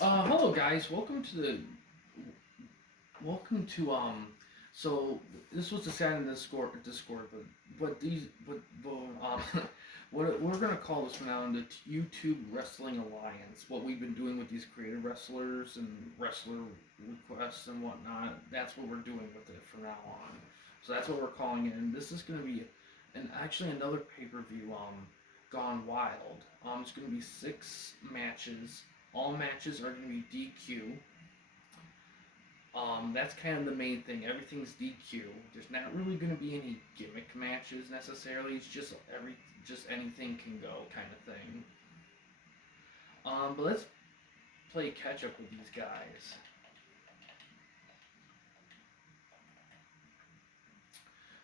Hello guys, welcome to so this was decided in Discord, but what we're gonna call this from now on the YouTube Wrestling Alliance. What we've been doing with these creative wrestlers and wrestler requests and whatnot. That's what we're doing with it from now on. So that's what we're calling it, and this is gonna be actually another pay per view gone wild. It's gonna be 6 matches. All matches are going to be DQ. That's kind of the main thing. Everything's DQ. There's not really going to be any gimmick matches necessarily. It's just anything can go kind of thing. But let's play catch up with these guys.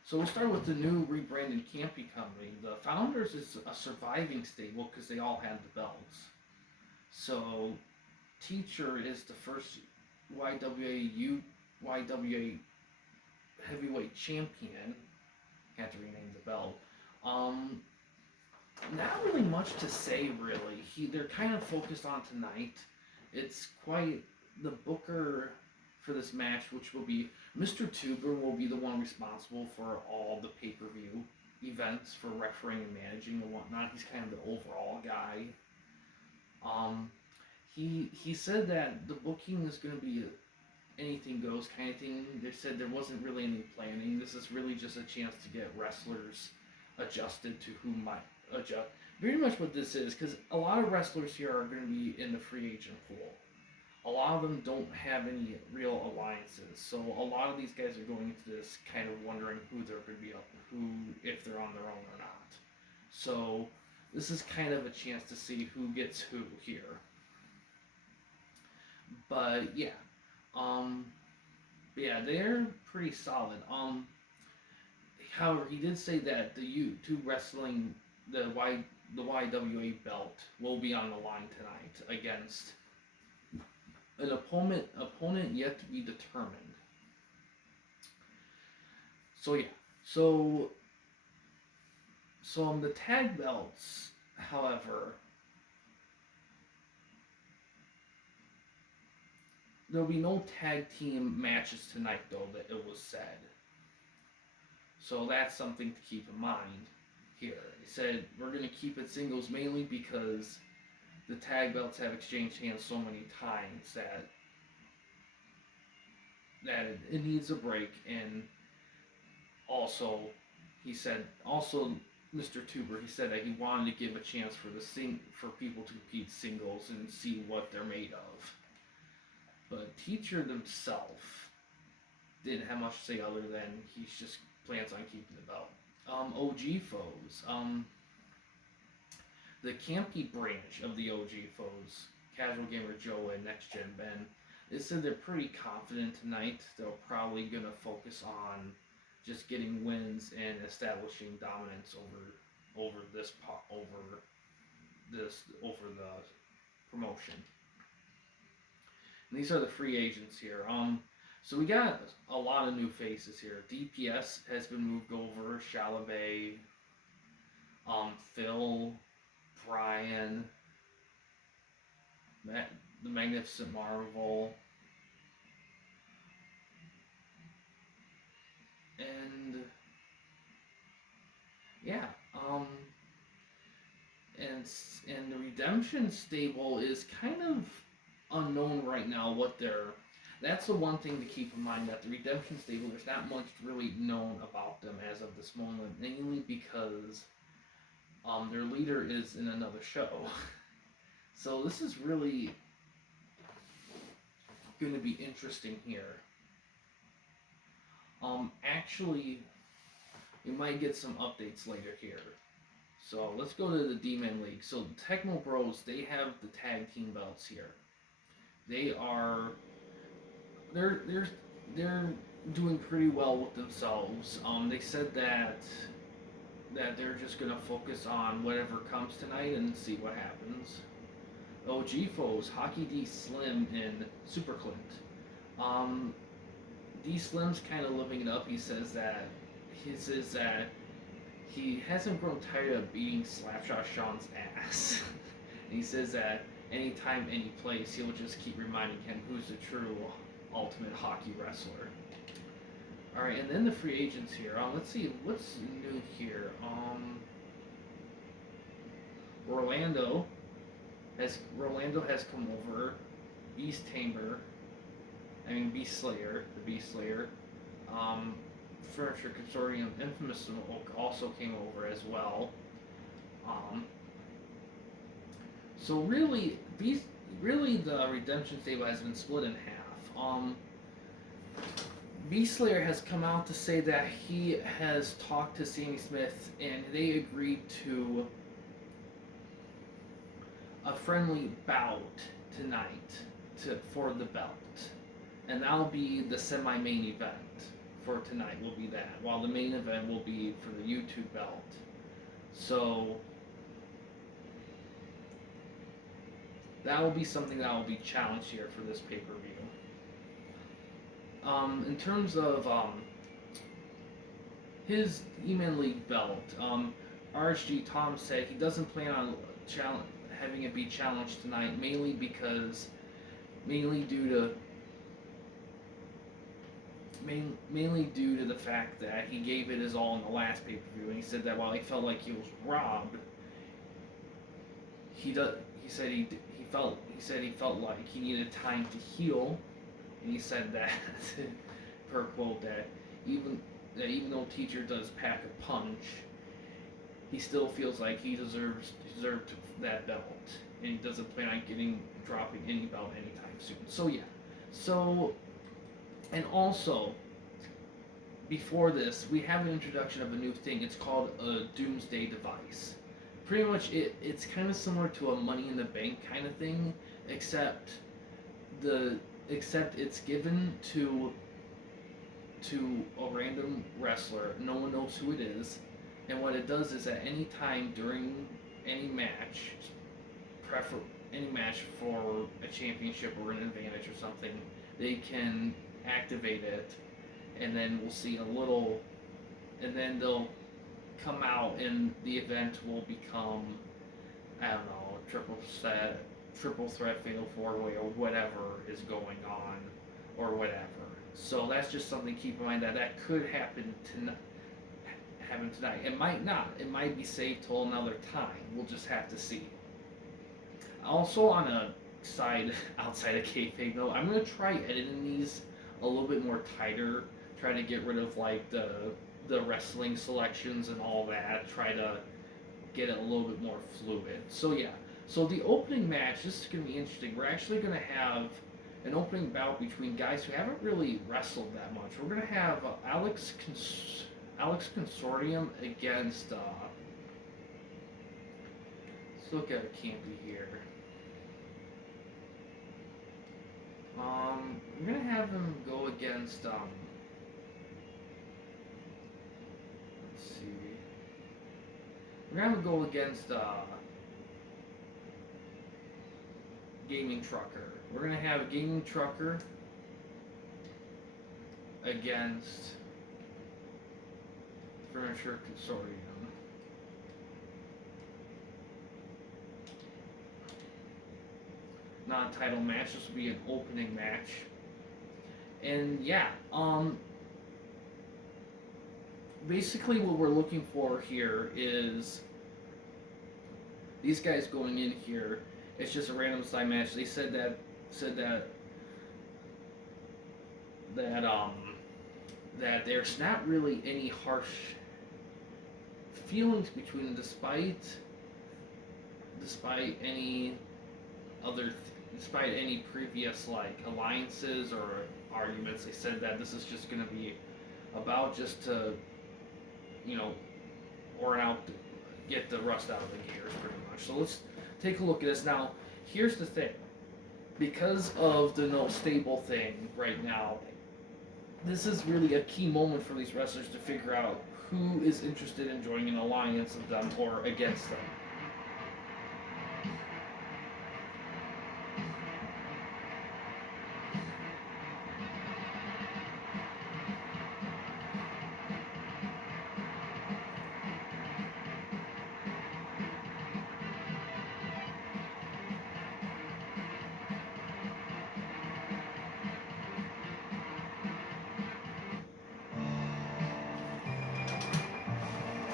So we'll start with the new rebranded Campy company. The Founders is a surviving stable because they all had the belts. So, Teacher is the first YWA heavyweight champion. Had to rename the belt. Not really much to say, really. They're kind of focused on tonight. It's quite the booker for this match, which will be Mr. Tuber, will be the one responsible for all the pay-per-view events for refereeing and managing and whatnot. He's kind of the overall guy. He said that the booking is going to be anything goes kind of thing. They said there wasn't really any planning. This is really just a chance to get wrestlers adjusted to who might adjust. Very much what this is, because a lot of wrestlers here are going to be in the free agent pool. A lot of them don't have any real alliances, so a lot of these guys are going into this kind of wondering who they're going to be up, if they're on their own or not. So this is kind of a chance to see who gets who here. But yeah, they're pretty solid. However, he did say that the YouTube Wrestling, the YWA belt will be on the line tonight against an opponent yet to be determined. So yeah, so the tag belts, however, there'll be no tag team matches tonight, though, that it was said. So that's something to keep in mind here. He said we're going to keep it singles mainly because the tag belts have exchanged hands so many times that it needs a break. And also, he said, Mr. Tuber, he said that he wanted to give a chance for people to compete singles and see what they're made of. But Teacher himself didn't have much to say other than he just plans on keeping the belt. OG foes. The Campy branch of the OG foes, Casual Gamer Joe and Next Gen Ben, they said they're pretty confident tonight. They're probably gonna focus on just getting wins and establishing dominance over the promotion. And these are the free agents here. So we got a lot of new faces here. DPS has been moved over. Shalabay, Phil, Brian, the Magnificent Marvel, and yeah, and the Redemption stable is kind of unknown right now what they're. That's the one thing to keep in mind, that the Redemption stable, there's not much really known about them as of this moment, mainly because their leader is in another show. So this is really going to be interesting here. Actually, we might get some updates later here. So let's go to the D-Man League. So the Tecmo Bros, they have the tag team belts here. They're doing pretty well with themselves. They said that they're just gonna focus on whatever comes tonight and see what happens. OG foes, Hockey D Slim and Super Clint. D Slim's kind of living it up. He says that he hasn't grown tired of beating Slapshot Sean's ass. And he says that anytime, any place, he'll just keep reminding him who's the true ultimate hockey wrestler. Alright, and then the free agents here. Let's see, what's new here? Rolando has come over. Beast Slayer, the Beast Slayer. Furniture Consortium, Infamous Oak also came over as well. So really, the Redemption Stable has been split in half. Beast Slayer has come out to say that he has talked to Sammy Smith and they agreed to a friendly bout tonight for the belt, and that'll be the semi-main event for tonight. Will be that, while the main event will be for the YouTube belt. So that will be something that will be challenged here for this pay-per-view. In terms of his E-Man League belt, RSG Tom said he doesn't plan on having it be challenged tonight, mainly due to the fact that he gave it his all in the last pay-per-view, and he said that while he felt like he was robbed, he felt like he needed time to heal, and he said that per quote that even though Teacher does pack a punch, he still feels like he deserved that belt, and he doesn't plan on dropping any belt anytime soon. So yeah, and also before this, we have an introduction of a new thing. It's called a Doomsday Device. Pretty much, it's kind of similar to a Money in the Bank kind of thing, except it's given to a random wrestler. No one knows who it is. And what it does is at any time during any match for a championship or an advantage or something, they can activate it, and then we'll see and then they'll come out and the event will become, I don't know, triple threat, fatal 4-way, or whatever is going on, or whatever. So that's just something to keep in mind, that could happen tonight. It might not. It might be saved till another time. We'll just have to see. Also, on a outside of kayfabe though, I'm gonna try editing these a little bit more tighter. Try to get rid of like the wrestling selections and all that. Try to get it a little bit more fluid. So yeah. So the opening match, this is gonna be interesting. We're actually gonna have an opening bout between guys who haven't really wrestled that much. We're gonna have Alex Consortium against, let's look at Campy here. We're gonna have him go against, let's see. We're gonna have him go against, Gaming Trucker. We're gonna have a Gaming Trucker against Furniture Consortium. Non-title match. This will be an opening match. And yeah, basically what we're looking for here is these guys going in here. It's just a random side match. They said that there's not really any harsh feelings between them, despite any previous like alliances or arguments. They said that this is just going to be about just to, get the rust out of the gears pretty much. So let's take a look at this. Now, here's the thing. Because of the no stable thing right now, this is really a key moment for these wrestlers to figure out who is interested in joining an alliance of them or against them.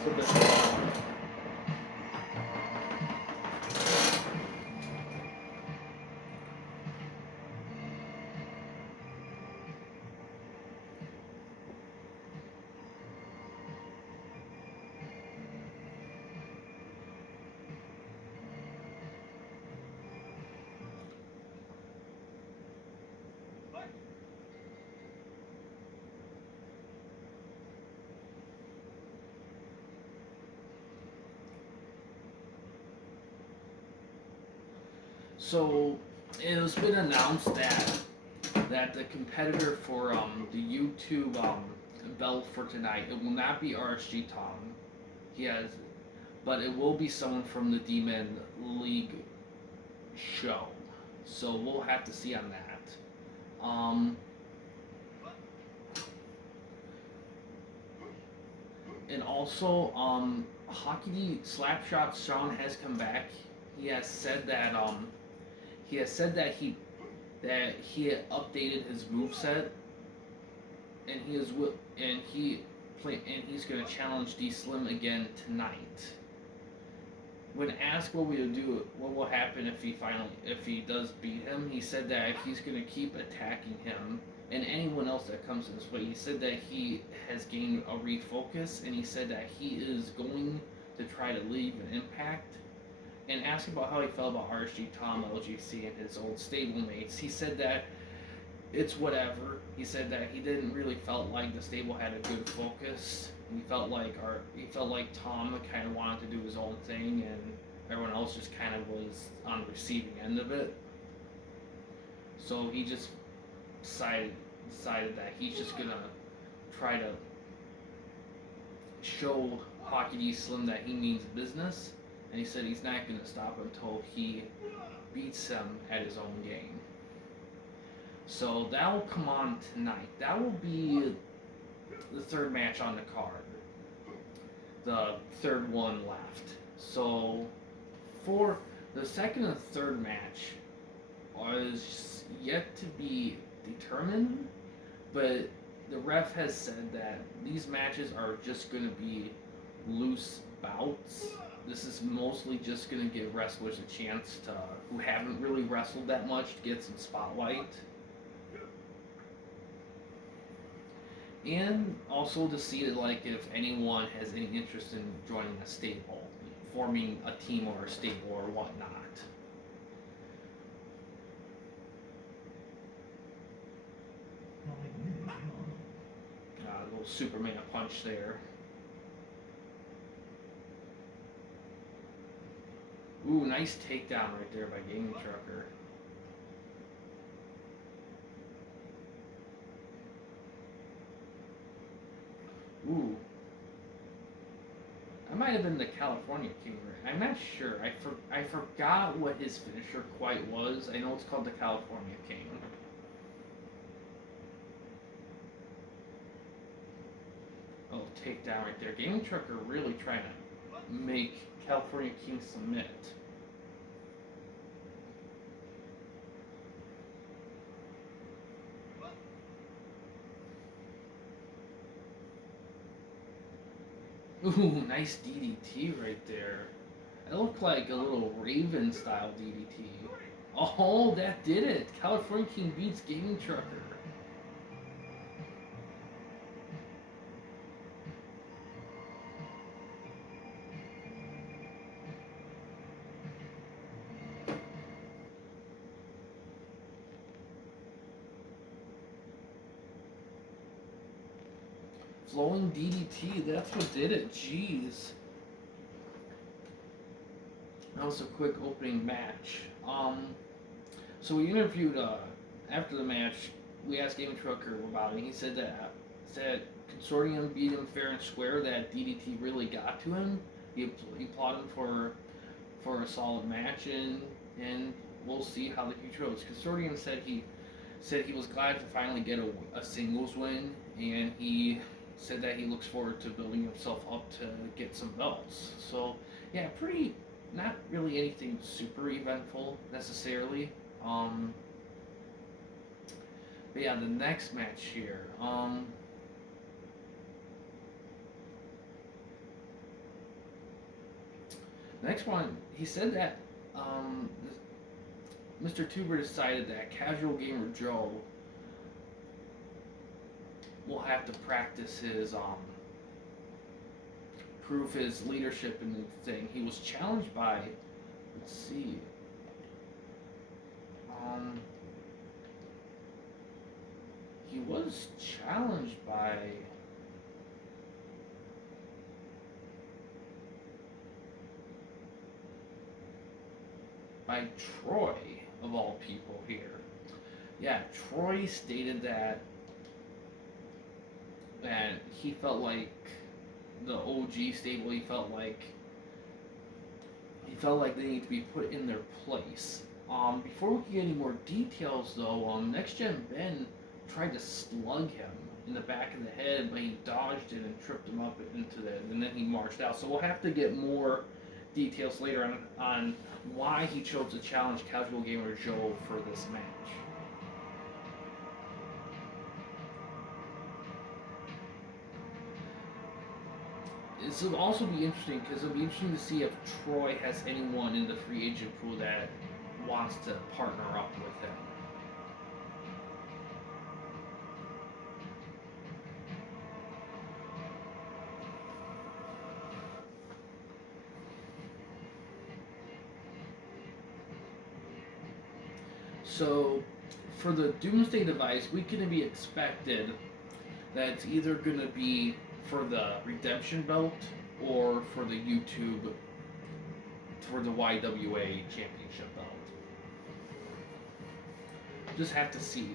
It's a bit. So it has been announced that the competitor for the YouTube belt for tonight, it will not be RSG Tom. He has, but it will be someone from the Demon League show. So we'll have to see on that. And also, Hockey D Slapshot Sean has come back. He has said that he had updated his moveset, and he's gonna challenge D Slim again tonight. When asked what will happen if he does beat him, he said that he's gonna keep attacking him and anyone else that comes in his way. He said that he has gained a refocus, and he said that he is going to try to leave an impact. And asked about how he felt about RSG Tom, LGC, and his old stablemates, he said that it's whatever. He said that he didn't really felt like the stable had a good focus. He felt like Tom kind of wanted to do his own thing, and everyone else just kind of was on the receiving end of it. So he just decided that he's just gonna try to show Hockey D Slim that he means business, and he said he's not gonna stop until he beats him at his own game. So that will come on tonight. That will be the third match on the card. The third one left. So for the second and third match is yet to be determined, but the ref has said that these matches are just going to be loose bouts. This is mostly just going to give wrestlers a chance to, who haven't really wrestled that much, to get some spotlight. And also to see like if anyone has any interest in joining a stable, forming a team or a stable or whatnot. A little Superman punch there. Ooh, nice takedown right there by Gaming Trucker. Ooh. I might have been the California King. I'm not sure. I forgot what his finisher quite was. I know it's called the California King. Oh, takedown right there. Gaming Trucker really trying to make California King submit. Ooh, nice DDT right there. It looked like a little Raven style DDT. Oh, that did it. California King beats Gaming Trucker. Flowing DDT, that's what did it. Jeez. That was a quick opening match. So we interviewed after the match. We asked Gaming Trucker about it. And he said that Consortium beat him fair and square. That DDT really got to him. He applauded him for a solid match, and we'll see how the future goes. Consortium said he was glad to finally get a singles win, and he said that he looks forward to building himself up to get some belts. So yeah, not really anything super eventful necessarily. But yeah, the next match here. Next one, he said that Mr. Tuber decided that Casual Gamer Joe will have to practice his prove his leadership in the thing. He was challenged by, let's see, he was challenged by Troy of all people here. Yeah, Troy stated that he felt like the OG stable. He felt like they need to be put in their place. Before we can get any more details, though, Next Gen Ben tried to slug him in the back of the head, but he dodged it and tripped him up into that, and then he marched out. So we'll have to get more details later on why he chose to challenge Casual Gamer Joe for this match. This will also be interesting because it'll be interesting to see if Troy has anyone in the free agent pool that wants to partner up with him. So, for the Doomsday device, we can be expected that it's either going to be for the Redemption belt or for the YouTube, for the YWA Championship belt. Just have to see.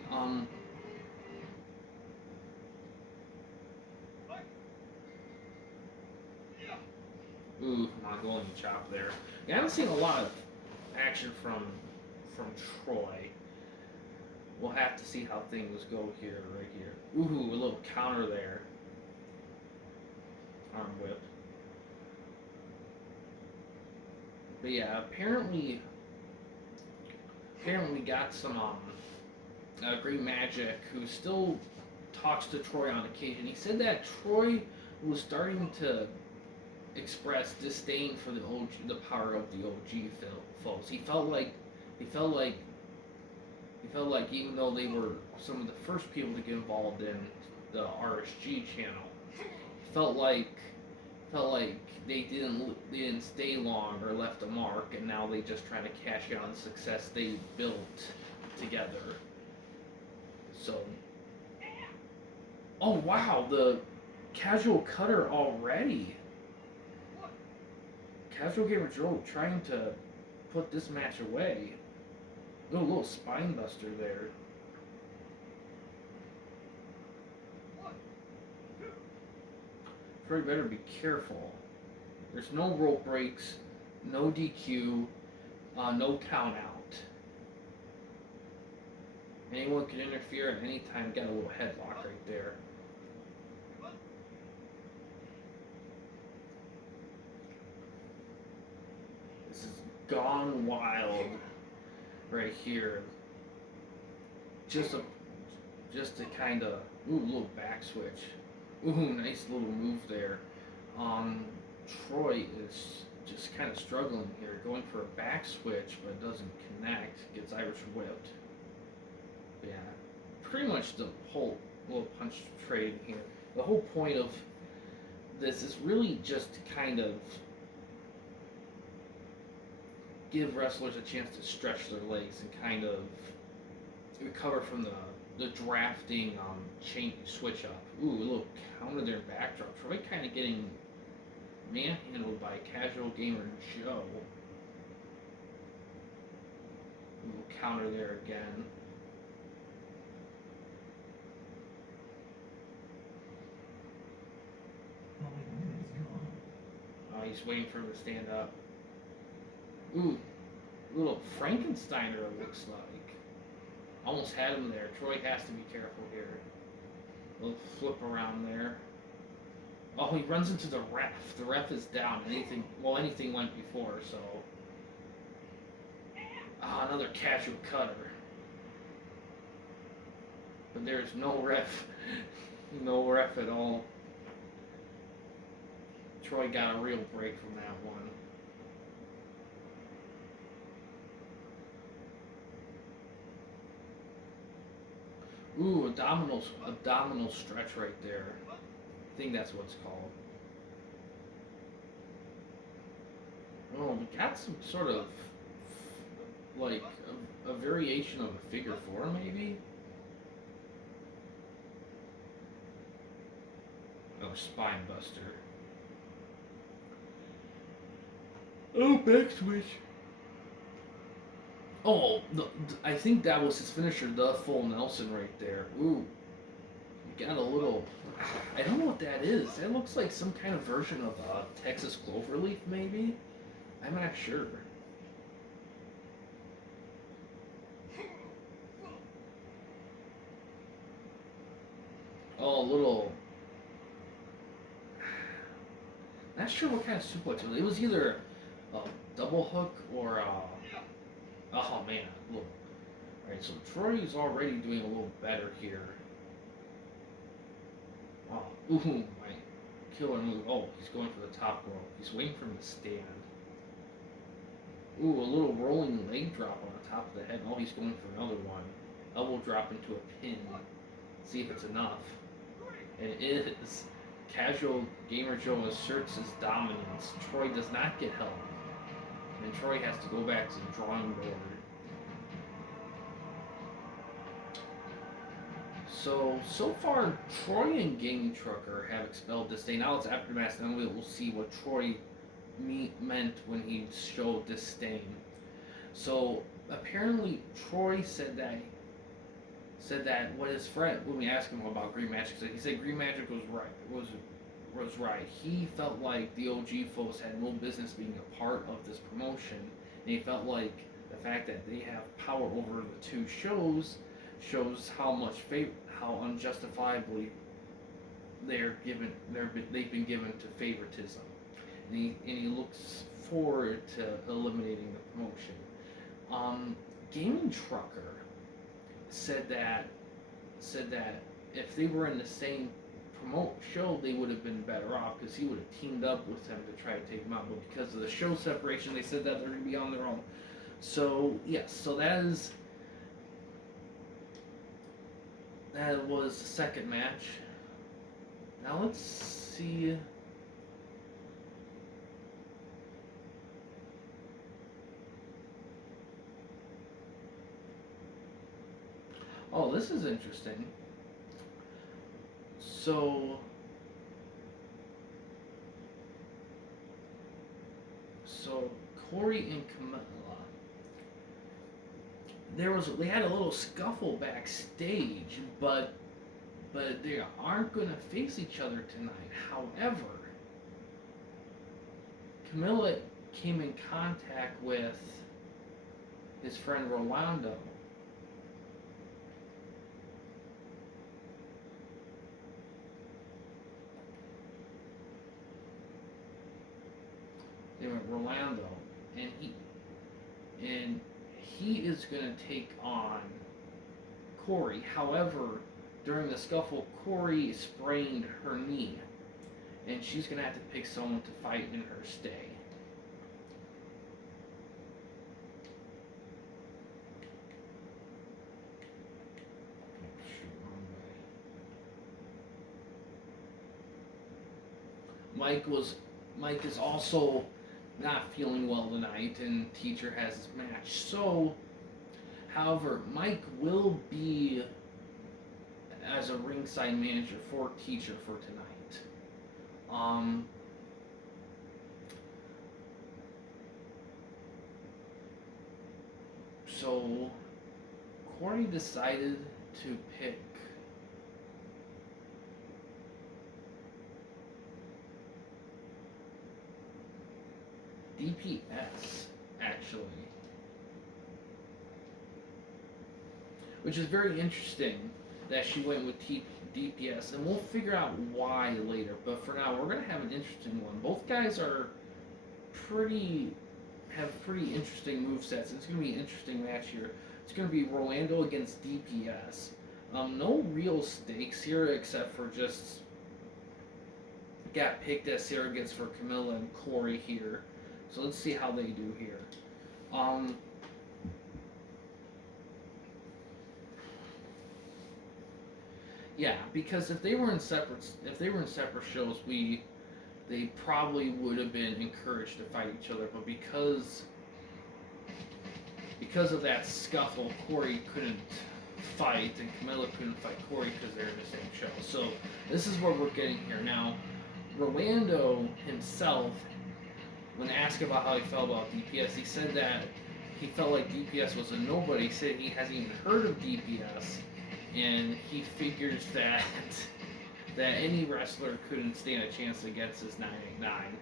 Ooh, my golden chop there. Yeah, I haven't seen a lot of action from Troy. We'll have to see how things go here, right here. Ooh, a little counter there. Arm whip. But yeah, apparently we got some Great Magic, who still talks to Troy on occasion. He said that Troy was starting to express disdain for the power of the OG foes. He felt like even though they were some of the first people to get involved in the RSG channel, felt like they didn't stay long or left a mark, and now they just trying to cash in on the success they built together. So, oh wow, the casual cutter already. Casual Gamer Joe trying to put this match away. Oh, a little spine buster there. Troy better be careful. There's no rope breaks, no DQ, no count out. Anyone can interfere at any time. Got a little headlock right there. This is gone wild right here. Just to kind of little back switch. Ooh, nice little move there. Troy is just kind of struggling here, going for a back switch, but it doesn't connect. Gets Irish whipped. Yeah, pretty much the whole little punch trade here. The whole point of this is really just to kind of give wrestlers a chance to stretch their legs and kind of recover from the drafting chain switch up. Ooh, a little counter there, backdrop. Troy kind of getting manhandled by Casual Gamer Joe. A little counter there again. Oh, he's waiting for him to stand up. Ooh, little Frankensteiner it looks like. Almost had him there. Troy has to be careful here. A little flip around there. Oh, he runs into the ref. The ref is down. Anything went before, so. Ah, another casual cutter. But there's no ref. No ref at all. Troy got a real break from that one. Ooh, abdominal stretch right there. I think that's what it's called. Oh, we got some sort of like a variation of a figure four, maybe. Oh, spine buster. Oh, back switch. Oh, I think that was his finisher, the full Nelson right there. Ooh, we got a little. I don't know what that is. That looks like some kind of version of Texas Cloverleaf, maybe. I'm not sure. Oh, a little. Not sure what kind of suplex it was. It was either a double hook or oh man, look. Alright, so Troy is already doing a little better here. Oh, ooh, my killer move. Oh, he's going for the top rope. He's waiting for him to stand. Ooh, a little rolling leg drop on the top of the head. Oh, he's going for another one. Elbow drop into a pin. See if it's enough. And it is. Casual Gamer Joe asserts his dominance. Troy does not get help. And Troy has to go back to the drawing board. So far, Troy and Gaming Trucker have expelled disdain. Now it's Aftermath, and we'll see what Troy meant when he showed disdain. So apparently, Troy said that what his friend, when we asked him about Green Magic, he said Green Magic was right. He felt like the OG folks had no business being a part of this promotion, and he felt like the fact that they have power over the two shows shows how unjustifiably they've been given to favoritism, and he looks forward to eliminating the promotion. Gaming Trucker said that if they were in the same show, they would have been better off because he would have teamed up with him to try to take him out. But because of the show separation, they said that they're going to be on their own. So yes, so that was the second match. Now let's see. Oh, this is interesting. So Corey and Camilla, they had a little scuffle backstage, but they aren't going to face each other tonight. However, Camilla came in contact with his friend Rolando. Rolando, and he is going to take on Corey. However, during the scuffle, Corey sprained her knee, and she's going to have to pick someone to fight in her stay. Mike is also not feeling well tonight, and Teacher has his match. So, however, Mike will be as a ringside manager for Teacher for tonight. So Corey decided to pick DPS, actually, which is very interesting that she went with DPS, and we'll figure out why later. But for now, we're gonna have an interesting one. Both guys have pretty interesting movesets. It's gonna be an interesting match here. It's gonna be Rolando against DPS. No real stakes here except for just got picked as surrogates for Camilla and Corey here. So let's see how they do here. Yeah, because if they were in separate shows, they probably would have been encouraged to fight each other. But because of that scuffle, Corey couldn't fight, and Camilla couldn't fight Corey because they're in the same show. So this is what we're getting here now. Rolando himself, when asked about how he felt about DPS, he said that he felt like DPS was a nobody. He said he hasn't even heard of DPS, and he figures that any wrestler couldn't stand a chance against this 989.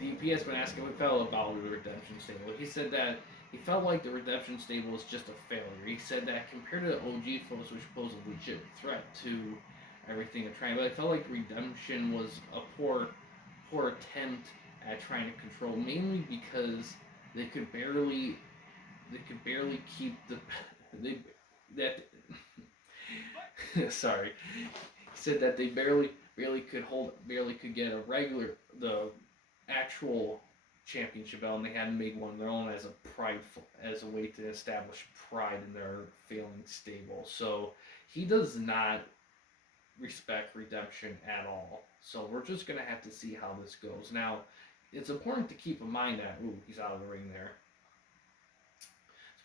DPS, when asked how he felt about the Redemption Stable, he said that he felt like the Redemption Stable was just a failure. He said that compared to the OG foes, which pose a legit threat to everything they're trying, but I felt like Redemption was a poor attempt at trying to control, mainly because they could barely keep the they that sorry. He said that they barely could get the actual championship belt, and they had to make one of their own as a way to establish pride in their failing stable. So he does not respect Redemption at all. So we're just gonna have to see how this goes. Now, it's important to keep in mind that he's out of the ring there. It's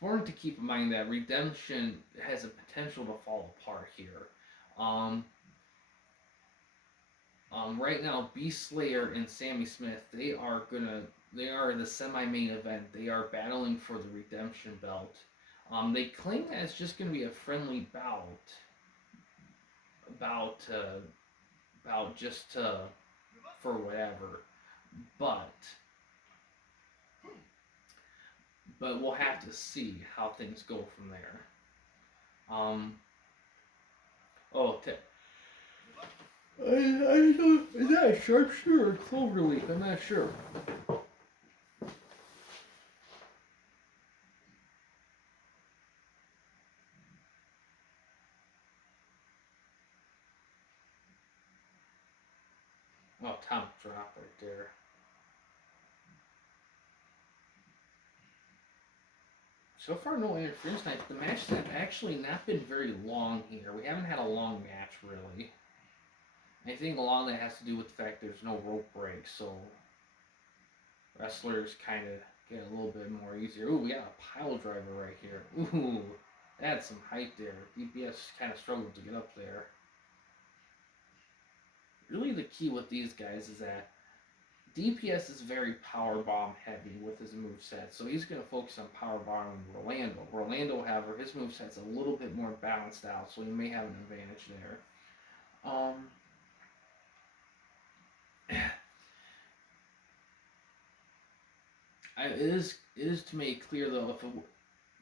important to keep in mind that Redemption has a potential to fall apart here. Right now, Beast Slayer and Sammy Smith, they are in the semi-main event. They are battling for the Redemption belt. They claim that it's just gonna be a friendly bout, just for whatever, but we'll have to see how things go from there. I don't. Is that a sharpshooter or cloverleaf? I'm not sure. Oh, Tom drop right there. So far, no interference tonight. The matches have actually not been very long here. We haven't had a long match, really. I think a lot of that has to do with the fact there's no rope break, so wrestlers kind of get a little bit more easier. Ooh, we got a pile driver right here. Ooh, that's some height there. DPS kind of struggled to get up there. Really, the key with these guys is that DPS is very powerbomb heavy with his moveset, so he's going to focus on powerbombing Rolando. Rolando, however, his moveset's a little bit more balanced out, so he may have an advantage there. It is to make clear though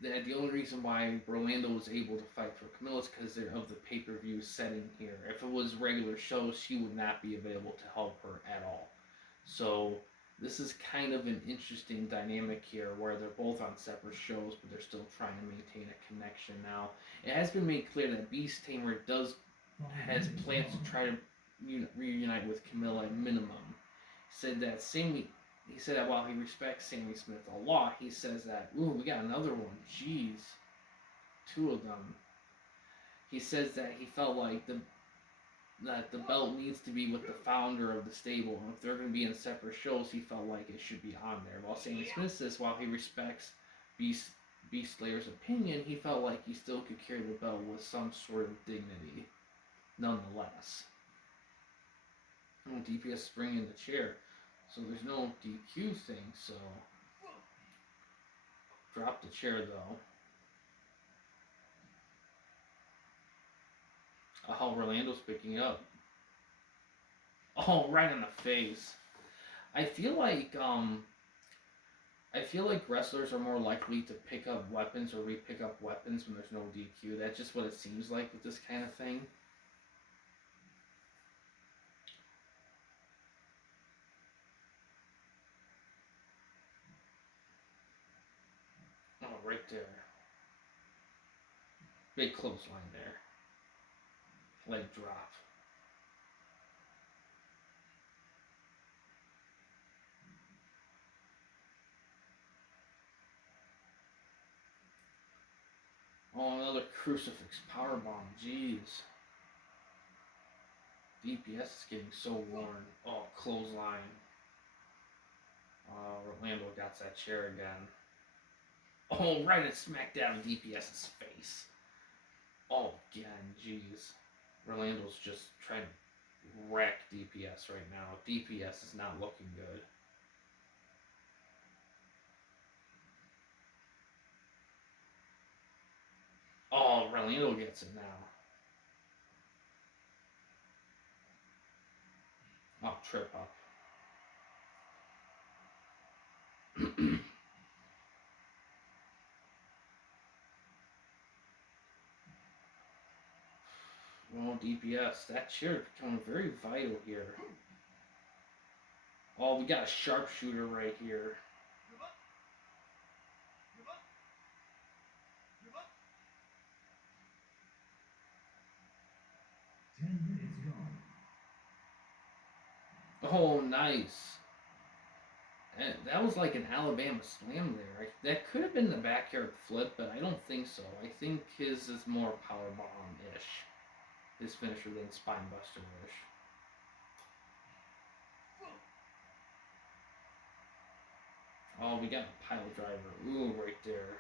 that the only reason why Rolando was able to fight for Camilla is because they're of the pay-per-view setting here. If it was regular shows, she would not be available to help her at all. So this is kind of an interesting dynamic here where they're both on separate shows, but they're still trying to maintain a connection. Now, it has been made clear that Beast Tamer has plans to try to reunite with Camilla at minimum. He said that while he respects Sammy Smith a lot, he says that, we got another one. Jeez. 2 of them. He says that he felt like that the belt needs to be with the founder of the stable. And if they're going to be in separate shows, he felt like it should be on there. While Sammy Smith says while he respects Beast Slayer's opinion, he felt like he still could carry the belt with some sort of dignity, nonetheless. DPS is bringing the chair. So there's no DQ thing, so drop the chair though. Oh, Orlando's picking up. Oh, right in the face. I feel like wrestlers are more likely to pick up weapons or re-pick up weapons when there's no DQ. That's just what it seems like with this kind of thing. Oh, right there. Big clothesline there. Leg drop. Oh, another crucifix powerbomb. Jeez. DPS is getting so worn. Oh, clothesline. Orlando got that chair again. Oh, right and smack down DPS's face. Oh, again, jeez. Orlando's just trying to wreck DPS right now. DPS is not looking good. Oh, Orlando gets it now. Oh, trip up. Well, DPS, that chair becoming very vital here. Oh, we got a sharpshooter right here. Oh, nice. And that was like an Alabama slam there. That could have been the backyard flip, but I don't think so. I think his is more powerbomb-ish. His finisher than spinebuster-ish. Oh, we got a pile driver. Ooh, right there.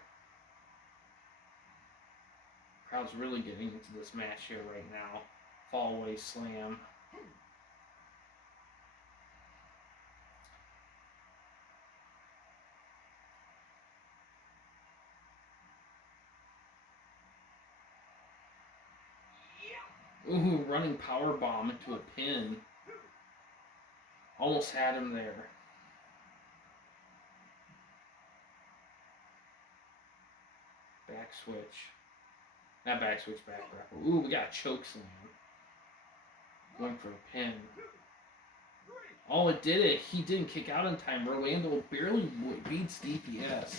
Crowd's really getting into this match here right now. Fall away slam. Ooh, running power bomb into a pin. Almost had him there. Back switch. Not back switch, back grapple. Ooh, we got a choke slam. Going for a pin. Oh, it did it. He didn't kick out in time. Orlando barely beats DPS.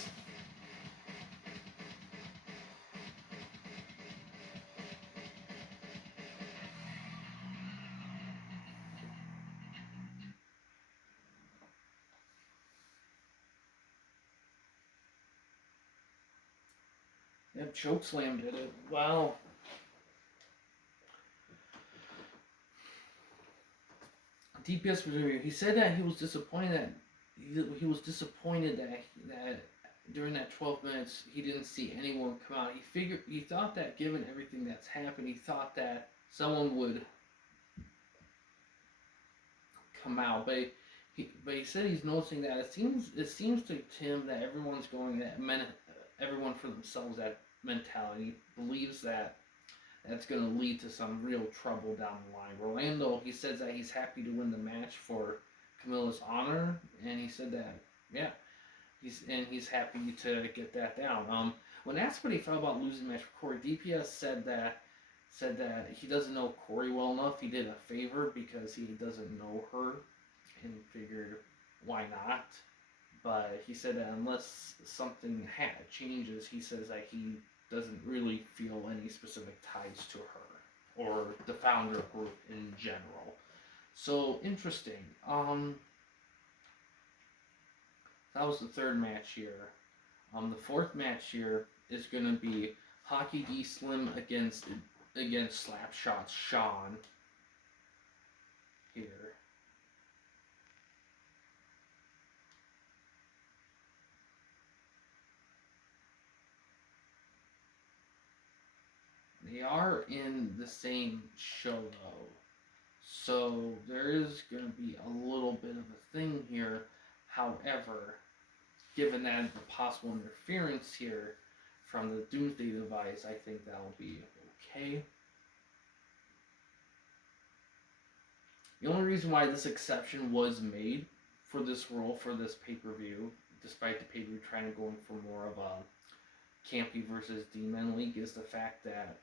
Yep, chokeslam did it. Wow. DPS was. He said that he was disappointed that that during that 12 minutes he didn't see anyone come out. He thought that given everything that's happened, he thought that someone would come out, but he said he's noticing that it seems to him that everyone's going everyone for themselves, that mentality. He believes that that's going to lead to some real trouble down the line. Orlando, he says that he's happy to win the match for Camilla's honor, and he said that, yeah, he's happy to get that down. When asked what he felt about losing the match with Corey, DPS said that he doesn't know Corey well enough. He did a favor because he doesn't know her, and figured why not. But he said that unless something changes, he says that he doesn't really feel any specific ties to her or the founder group in general. So interesting. That was the third match here. The fourth match here is going to be Hockey D Slim against Slapshot Sean here. They are in the same show though, so there is going to be a little bit of a thing here. However, given that the possible interference here from the Doomsday device, I think that'll be okay. The only reason why this exception was made for this role, for this pay-per-view, despite the pay-per-view trying to go in for more of a Campy versus Demon League, is the fact that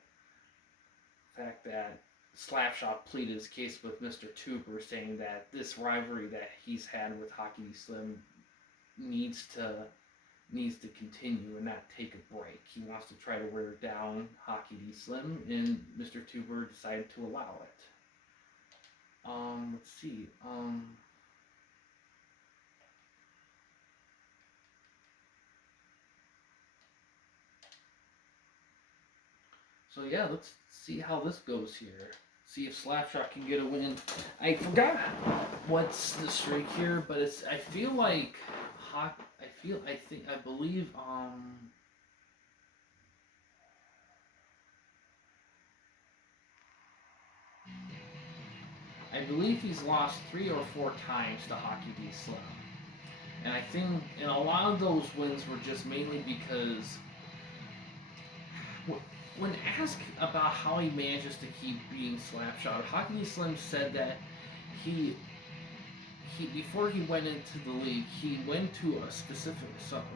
Slapshot pleaded his case with Mr. Tuber, saying that this rivalry that he's had with Hockey D Slim needs to continue and not take a break. He wants to try to wear down Hockey D Slim, and Mr. Tuber decided to allow it. Let's see. So yeah, let's see how this goes here. See if Slapshot can get a win. I forgot what's the streak here, but it's. I feel like I believe. I believe he's lost 3 or 4 times to Hockey D Slim. And I think, and a lot of those wins were just mainly because when asked about how he manages to keep being Slapshot, Hockey D Slim said that he before he went into the league, he went to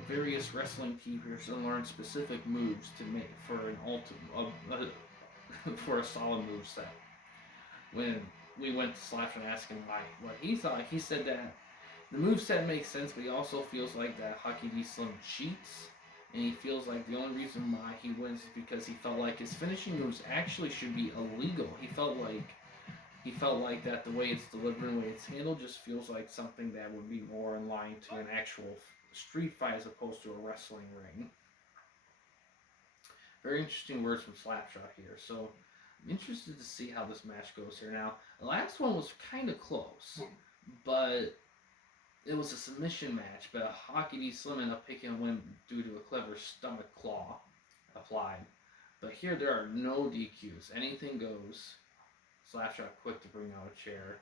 various wrestling teachers and learned specific moves to make for an ultimate for a solid move set. When we went to Slapshot and asked him what he thought, he said that the moveset makes sense, but he also feels like that Hockey D Slim cheats, and he feels like the only reason why he wins is because he felt like his finishing moves actually should be illegal. He felt like that the way it's delivered and the way it's handled just feels like something that would be more in line to an actual street fight as opposed to a wrestling ring. Very interesting words from Slapshot here. So I'm interested to see how this match goes here. Now, the last one was kind of close, but it was a submission match, but Hockey D Slim ended up picking a win due to a clever stomach claw applied. But here there are no DQs. Anything goes. Slapshot quick to bring out a chair.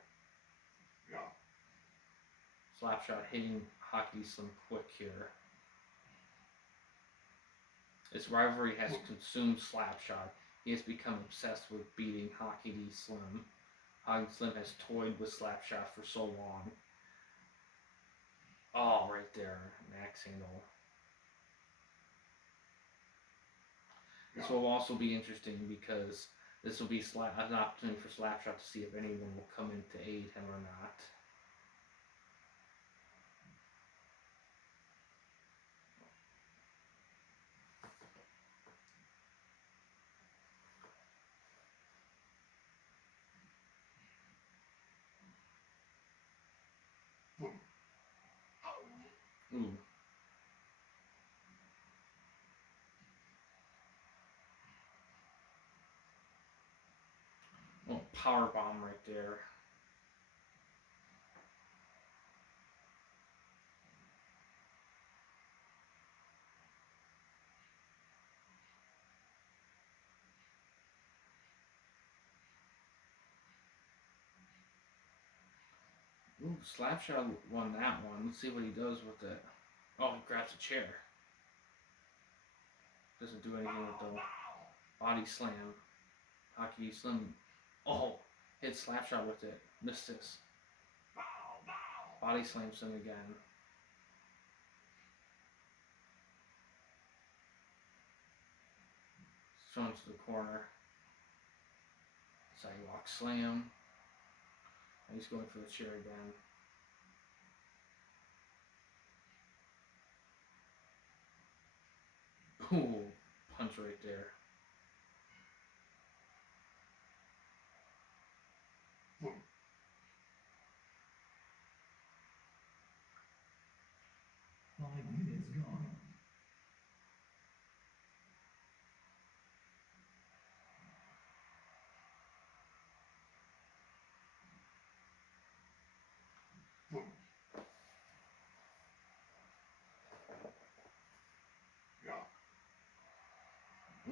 Yeah. Slapshot hitting Hockey D Slim quick here. This rivalry has consumed Slapshot. He has become obsessed with beating Hockey D Slim. Hockey D Slim has toyed with Slapshot for so long. Oh, right there. Max handle. This will also be interesting because this will be an opportunity for Slapshot to see if anyone will come in to aid him or not. Ooh. Oh, power bomb right there. Ooh, Slapshot won that one. Let's see what he does with it. Oh, he grabs a chair. Doesn't do anything with the body slam. Hockey Slim. Oh, hit Slapshot with it. Missed this. Body slams him again. Thrown to the corner. Sidewalk slam. And he's going for the chair again. Ooh, punch right there.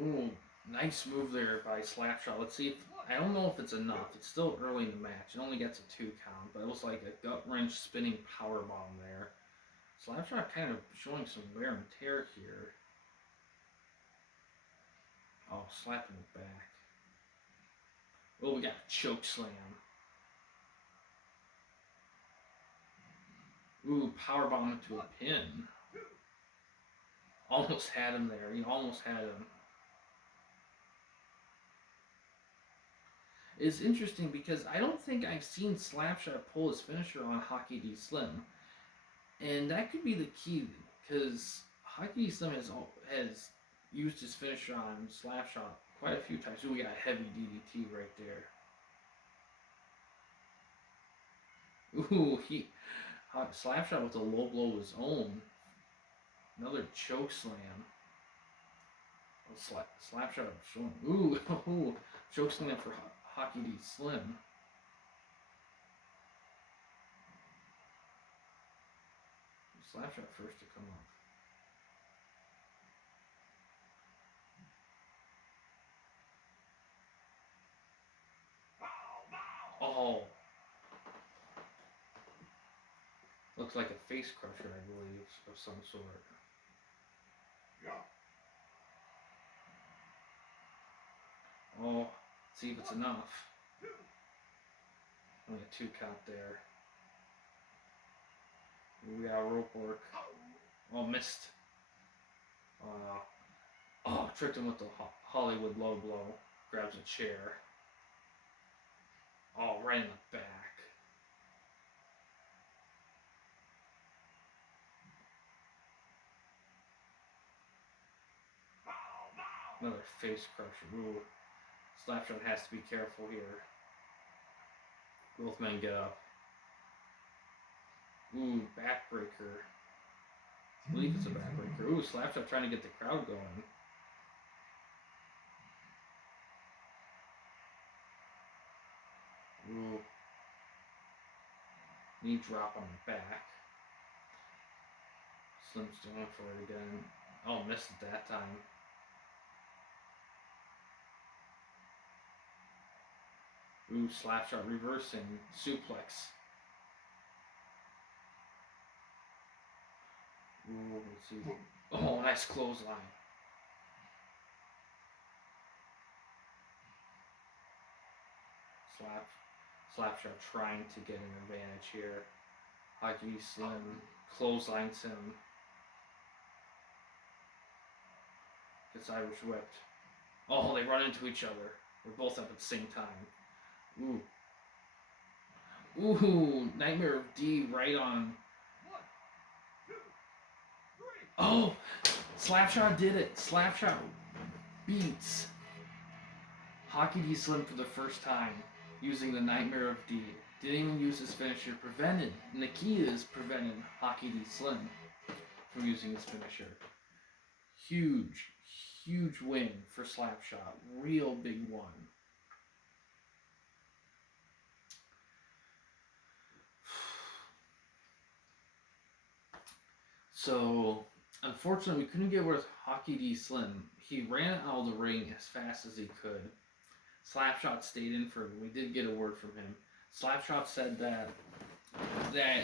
Ooh, nice move there by Slapshot. Let's see if, I don't know if it's enough. It's still early in the match. It only gets a 2 count, but it was like a gut-wrench spinning power bomb there. Slapshot kind of showing some wear and tear here. Oh, slapping it back. Oh, we got a choke slam. Ooh, power bomb into a pin. Almost had him there. He almost had him. It's interesting because I don't think I've seen Slapshot pull his finisher on Hockey D Slim. And that could be the key, because Hockey D Slim has used his finisher on Slapshot quite a few times. Ooh, we got a heavy DDT right there. Ooh, Slapshot with a low blow of his own. Another choke slam. Oh, Slapshot showing. Ooh, choke slam for Hockey D Slim. Slapshot first to come up. Oh. Looks like a face crusher, I believe, of some sort. Oh, let's see if it's enough. Only a 2 count there. We got rope work. Oh, missed. Oh, tricked him with the Hollywood low blow. Grabs a chair. Oh, right in the back. Another face crusher. Ooh. Slapshot has to be careful here. Both men get up. Ooh, backbreaker. I believe it's a backbreaker. Ooh, Slapshot trying to get the crowd going. Ooh. Knee drop on the back. Slim's going for it again. Oh, missed it that time. Ooh, Slapshot reversing. Suplex. Ooh, let's see. Oh, nice clothesline. Slapshot trying to get an advantage here. Hockey Slim clotheslines him. Gets Irish whipped. Oh, they run into each other. They're both up at the same time. Ooh. Ooh, Nightmare of D right on. Oh, Slapshot did it. Slapshot beats Hockey D Slim for the first time using the Nightmare of D. Didn't even use his finisher. Prevented. And the key is prevented Hockey D Slim from using his finisher. Huge, huge win for Slapshot. Real big one. So, unfortunately, we couldn't get with Hockey D Slim. He ran out of the ring as fast as he could. Slapshot stayed in for. We did get a word from him. Slapshot said that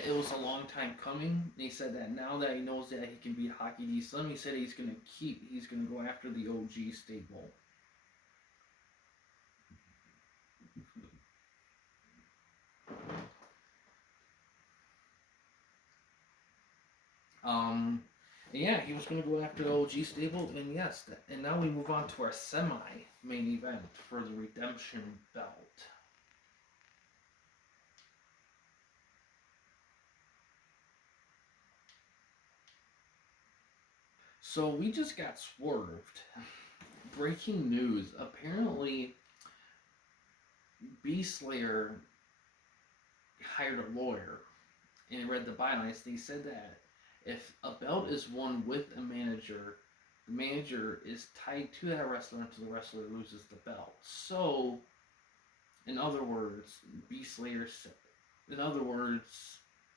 it was a long time coming. And he said that now that he knows that he can beat Hockey D Slim, he said he's gonna go after the OG stable. Yeah, he was going to go after the OG stable, and yes, and now we move on to our semi-main event for the Redemption belt. So we just got swerved. Breaking news, apparently B-Slayer hired a lawyer and read the bylines. They said that if a belt is won with a manager, the manager is tied to that wrestler until the wrestler loses the belt. So, in other words,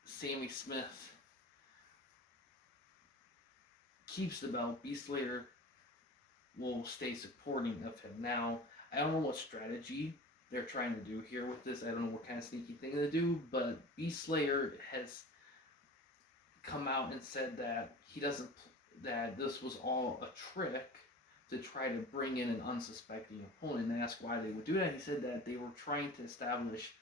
Sammy Smith keeps the belt. B-Slayer will stay supporting of him. Now, I don't know what strategy they're trying to do here with this. I don't know what kind of sneaky thing they do, but B-Slayer has come out and said that that this was all a trick to try to bring in an unsuspecting opponent, and asked why they would do that. He said that they were trying to establish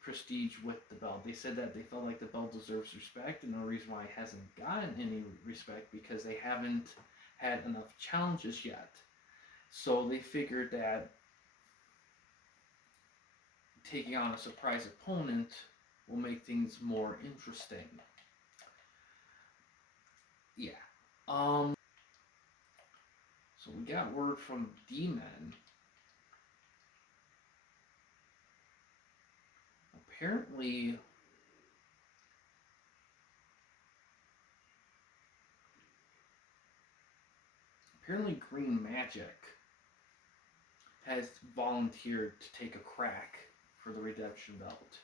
prestige with the belt. They said that they felt like the belt deserves respect, and the reason why it hasn't gotten any respect because they haven't had enough challenges yet. So they figured that taking on a surprise opponent will make things more interesting. Yeah. So we got word from D-Men. Apparently Green Magic has volunteered to take a crack for the redemption belt.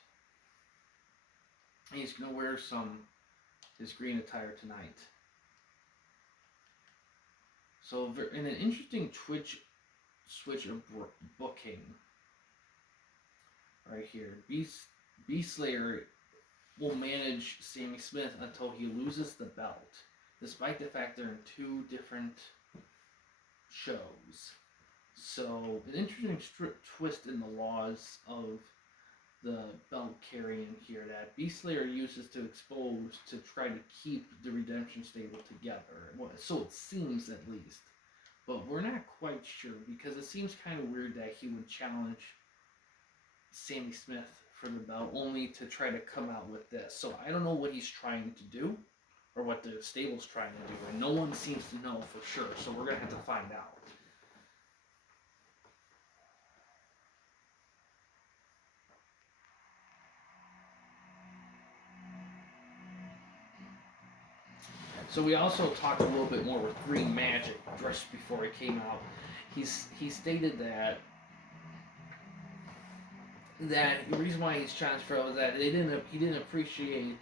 And he's going to wear his green attire tonight. So in an interesting switch of booking right here, Beast Slayer will manage Sammy Smith until he loses the belt, despite the fact they're in two different shows. So an interesting twist in the laws of the belt carrying here that Beast Slayer uses to expose to try to keep the redemption stable together. Well, so it seems, at least. But we're not quite sure, because it seems kind of weird that he would challenge Sammy Smith for the belt only to try to come out with this. So I don't know what he's trying to do or what the stable's trying to do, and no one seems to know for sure, so we're going to have to find out. So we also talked a little bit more with Green Magic just before he came out. He stated that the reason why he's challenged for was that he didn't appreciate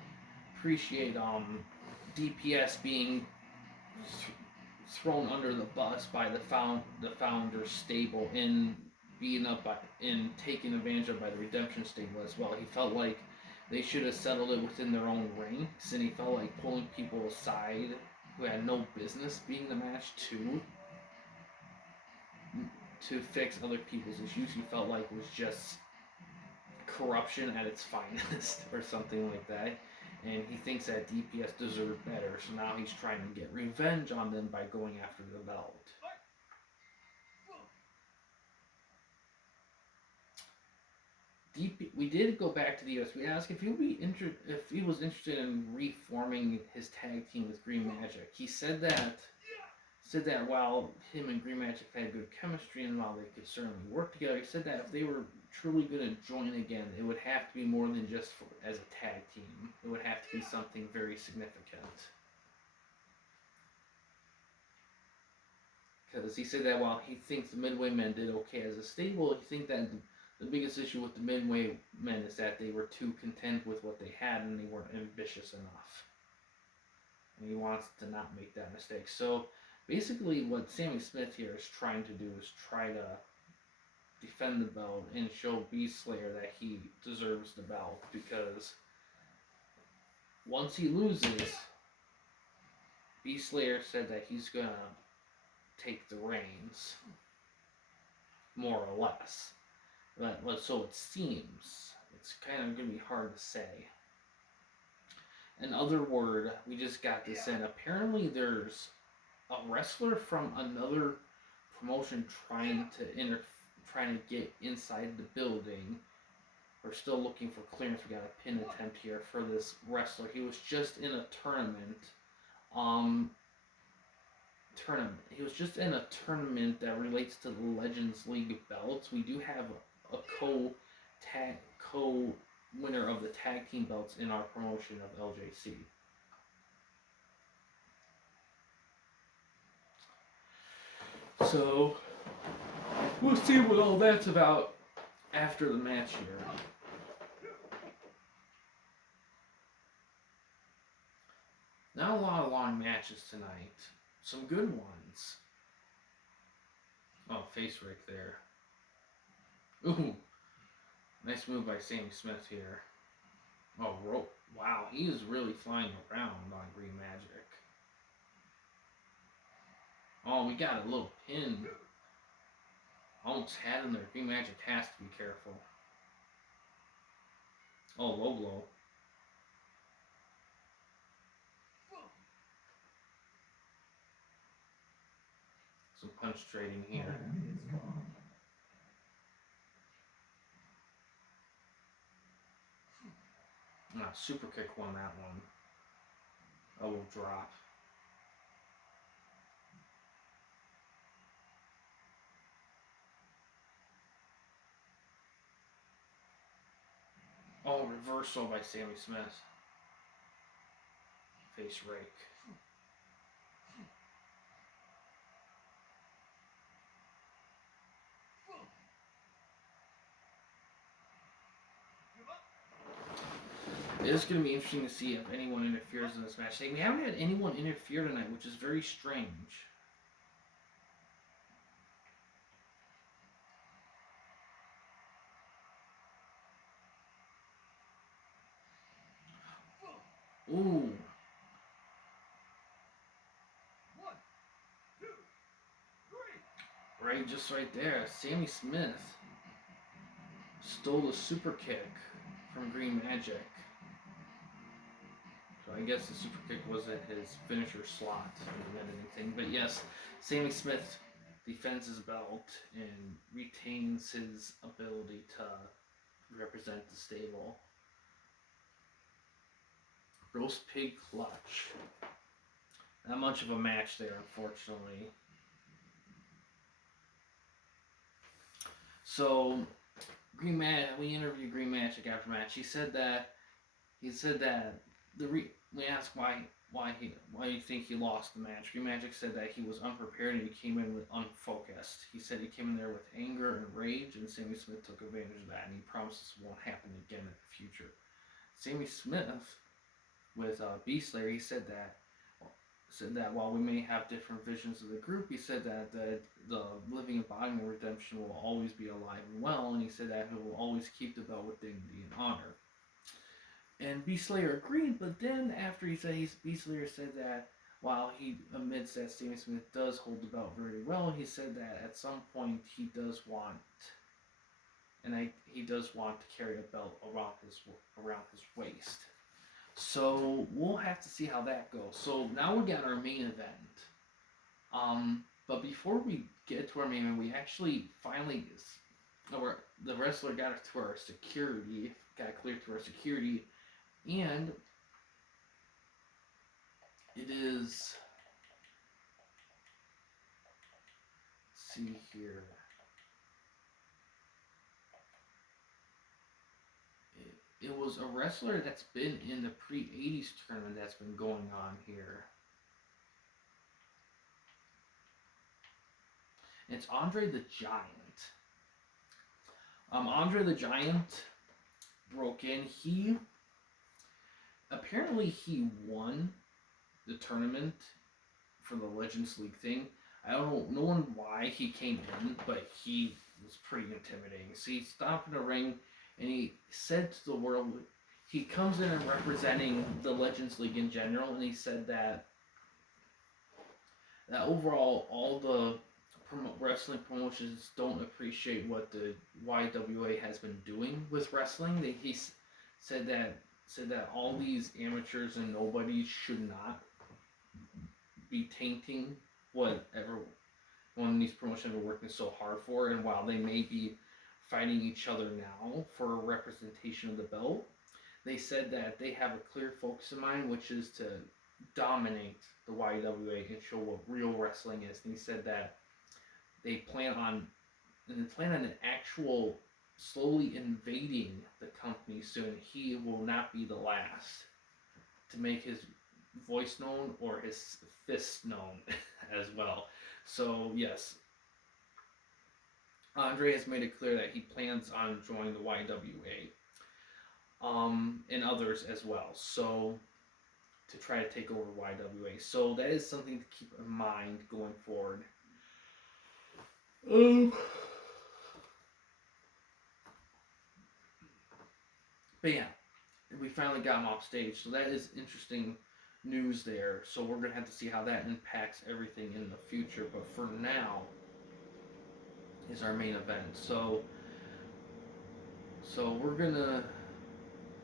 DPS being thrown under the bus by the founder's stable in taken advantage of by the redemption stable as well. He felt like they should have settled it within their own ranks, and he felt like pulling people aside who had no business being in the match to fix other people's issues. He felt like was just corruption at its finest or something like that. And he thinks that DPS deserved better, so now he's trying to get revenge on them by going after the belt. We did go back to the US. We asked if he was interested in reforming his tag team with Green Magic. He said that while him and Green Magic had good chemistry and while they could certainly work together, he said that if they were truly going to join again, it would have to be more than just as a tag team. It would have to be something very significant. Because he said that while he thinks the Midway Men did okay as a stable, he thinks that the biggest issue with the Midway Men is that they were too content with what they had and they weren't ambitious enough. And he wants to not make that mistake. So basically what Sammy Smith here is trying to do is try to defend the belt and show Beast Slayer that he deserves the belt, because once he loses, Beast Slayer said that he's gonna take the reins, more or less. But so it seems. It's kind of gonna be hard to say. Another word, we just got this in. Apparently there's a wrestler from another promotion trying to get inside the building. We're still looking for clearance. We got a pin attempt here for this wrestler. He was just in a tournament. He was just in a tournament that relates to the Legends League belts. We do have a co-winner of the tag team belts in our promotion of LJC. So we'll see what all that's about after the match here. Not a lot of long matches tonight. Some good ones. Oh, face rake there. Ooh. Nice move by Sammy Smith here. Oh, rope. Wow, he is really flying around on Green Magic. Oh, we got a little pin. Almost had him there. Green Magic has to be careful. Oh, low blow. Some punch trading here. Super kick won that one. Elbow drop. Oh, reversal by Sammy Smith. Face rake. it's going to be interesting to see if anyone interferes in this match. We haven't had anyone interfere tonight, which is very strange. Ooh. 1, 2, 3. Right, just right there. Sammy Smith stole the super kick from Green Magic. So I guess the super kick wasn't his finisher slot or anything. But yes, Sammy Smith defends his belt and retains his ability to represent the stable. Roast pig clutch. Not much of a match there, unfortunately. So, we interviewed Green Magic after match. He said that we asked why you think he lost the match. Green Magic said that he was unprepared and he came in with unfocused. He said he came in there with anger and rage, and Sammy Smith took advantage of that, and he promises it won't happen again in the future. Sammy Smith, with Beast Slayer, he said that while we may have different visions of the group, he said that the living embodiment of redemption will always be alive and well, and he said that he will always keep the belt with dignity and honor. And Beast Slayer agreed, but then after Beast Slayer said that while he admits that Sammy Smith does hold the belt very well, he said that at some point he does want to carry a belt around his waist. So we'll have to see how that goes. So now we got our main event. But before we get to our main event, we actually the wrestler got cleared through our security, and it is. Let's see here. It was a wrestler that's been in the pre-80s tournament that's been going on here. It's Andre the Giant. Andre the Giant broke in. Apparently he won the tournament for the Legends League thing. I don't know why he came in, but he was pretty intimidating. So he stopped in the ring, and he said to the world, he comes in and representing the Legends League in general, and he said that overall all the wrestling promotions don't appreciate what the YWA has been doing with wrestling. He said that all these amateurs and nobodies should not be tainting whatever one of these promotions are working so hard for, and while they may be fighting each other now for representation of the belt, they said that they have a clear focus in mind, which is to dominate the YWA and show what real wrestling is. And he said that they plan on an actual slowly invading the company soon. He will not be the last to make his voice known or his fist known as well. So yes, Andre has made it clear that he plans on joining the YWA, and others as well. So to try to take over YWA. So that is something to keep in mind going forward. But yeah, we finally got him off stage, so that is interesting news there. So we're gonna have to see how that impacts everything in the future. But for now, is our main event. So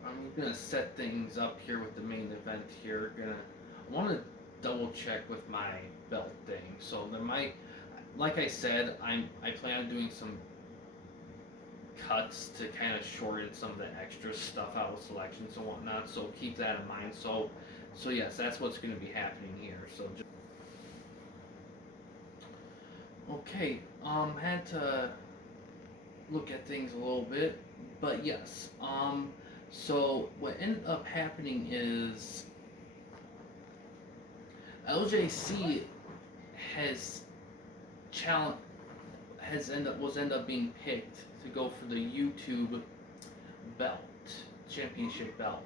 I'm gonna set things up here with the main event here. I want to double check with my belt thing. So there might, like I said, I plan on doing some cuts to kind of shorten some of the extra stuff out with selections and whatnot. So keep that in mind. So yes, that's what's going to be happening here. So just okay, had to look at things a little bit, but yes, so what ended up happening is LJC was end up being picked to go for the YouTube belt, championship belt.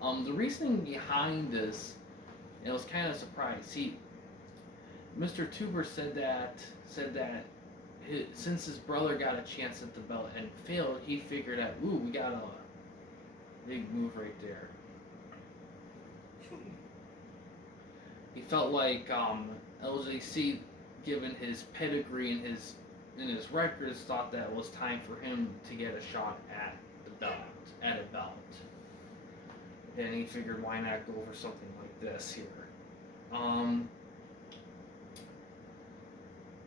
The reasoning behind this, and I was kind of surprised. See, Mr. Tuber said that since his brother got a chance at the belt and failed, he figured out, ooh, we got a big move right there. He felt like LJC, given his pedigree and his records, thought that it was time for him to get a shot at a belt. And he figured, why not go for something like this here?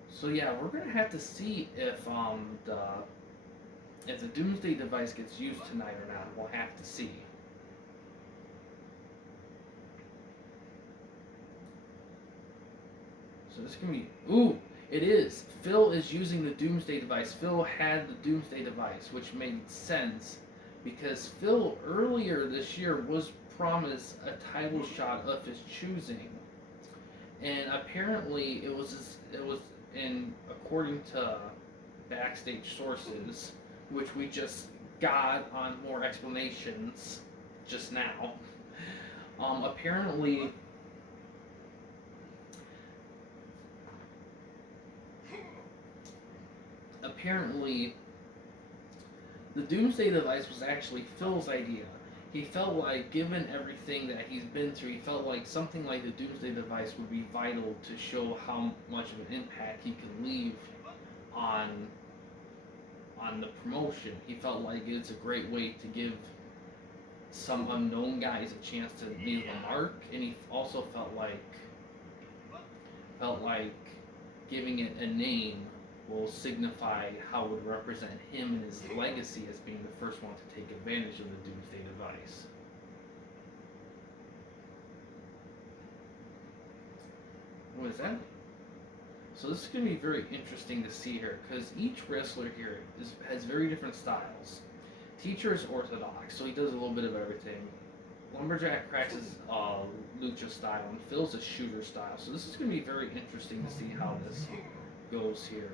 So yeah, we're gonna have to see if the Doomsday device gets used tonight or not. We'll have to see. So this is gonna be, ooh, it is. Phil is using the Doomsday device. Phil had the Doomsday device, which made sense because Phil earlier this year was promised a title shot of his choosing, and apparently it was in according to backstage sources, which we just got on more explanations just now. Apparently the Doomsday device was actually Phil's idea. He felt like, given everything that he's been through, he felt like something like the Doomsday device would be vital to show how much of an impact he could leave on the promotion. He felt like it's a great way to give some unknown guys a chance to leave a mark, and he also felt like giving it a name will signify how it would represent him and his legacy as being the first one to take advantage of the Doomsday device. What is that? So this is going to be very interesting to see here, because each wrestler here has very different styles. Teacher is orthodox, so he does a little bit of everything. Lumberjack practices lucha style, and Phil's a shooter style. So this is going to be very interesting to see how this goes here.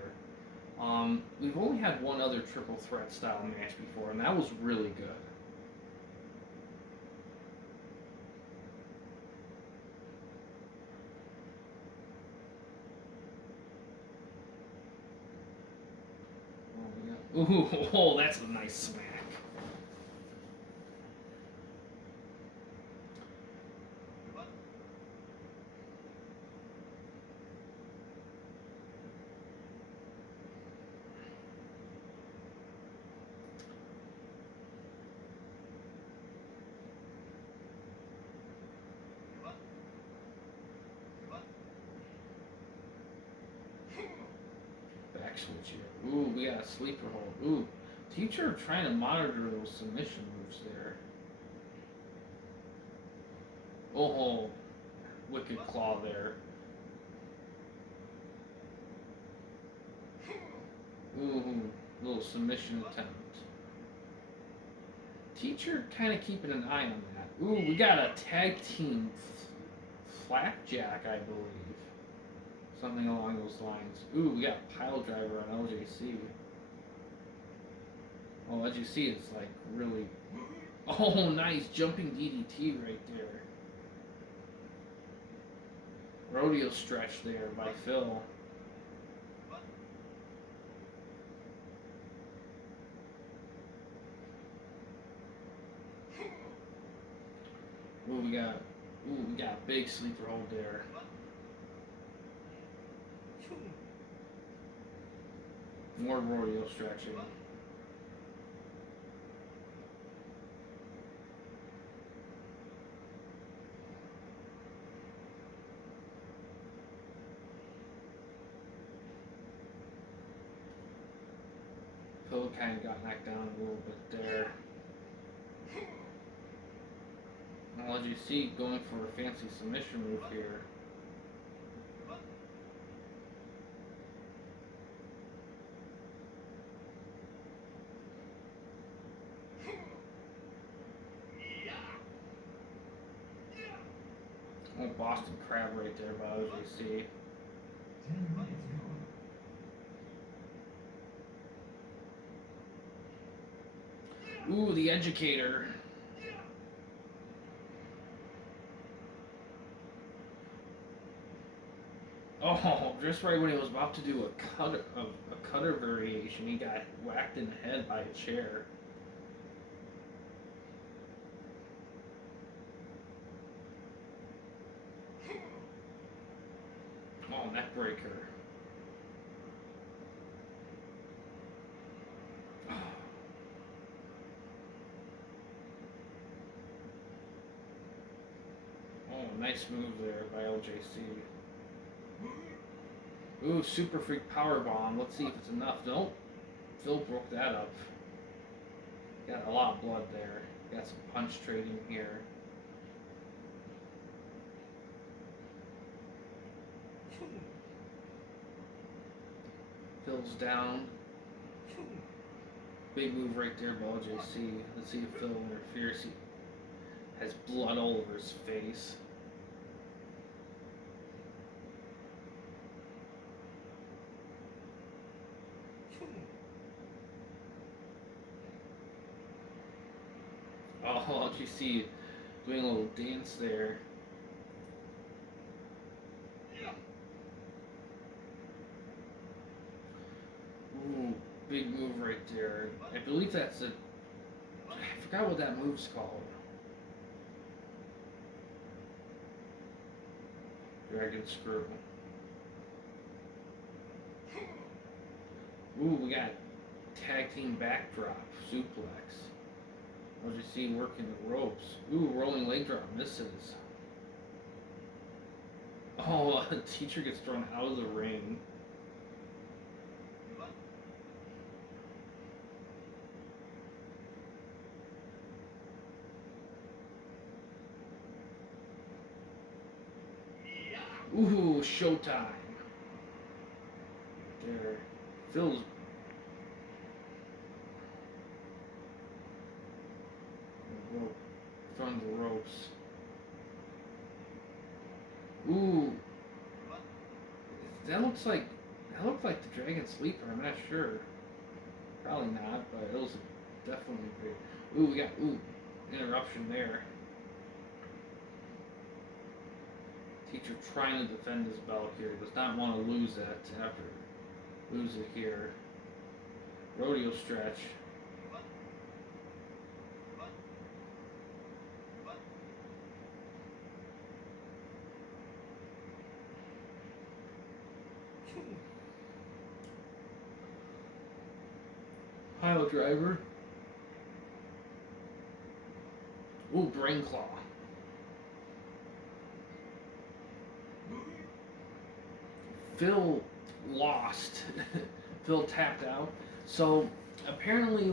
We've only had one other triple threat style match before, and that was really good. Ooh, oh, that's a nice smack. Switch here. Ooh, we got a sleeper hold. Ooh, teacher trying to monitor those submission moves there. Oh, wicked claw there. Ooh, little submission attempt. Teacher kind of keeping an eye on that. Ooh, we got a tag team flapjack, I believe. Something along those lines. Ooh, we got pile driver on LJC. Oh, LJC is like really... Oh, nice. Jumping DDT right there. Rodeo stretch there by Phil. Ooh, we got a big sleeper hold there. More rodeo stretching. Phil kind of got knocked down a little bit there. Now, as you see, going for a fancy submission move here. Oh, Boston Crab right there by OJC. Ooh, the educator. Oh, just right when he was about to do a cutter variation, he got whacked in the head by a chair. Oh, neck breaker. Oh, nice move there by LJC. Ooh, super freak power bomb. Let's see if it's enough. Nope. Phil broke that up. Got a lot of blood there. Got some punch trading here. Phil's down. Big move right there by LJC. Let's see if Phil interferes. He has blood all over his face. Oh, LJC doing a little dance there. Ooh, big move right there. I believe that's a... I forgot what that move's called. Dragon Screw. Ooh, we got tag team backdrop, suplex. LJC working the ropes. Ooh, rolling leg drop misses. Oh, a teacher gets thrown out of the ring. Ooh, showtime. There. Phil's throwing the ropes. Ooh. That looks like the Dragon Sleeper, I'm not sure. Probably not, but it was definitely great. Ooh, we got interruption there. Teacher trying to defend his belt here. Does not want to lose it after lose it here. Rodeo stretch. Pile driver. Ooh, brain claw. Phil lost. Phil tapped out. So apparently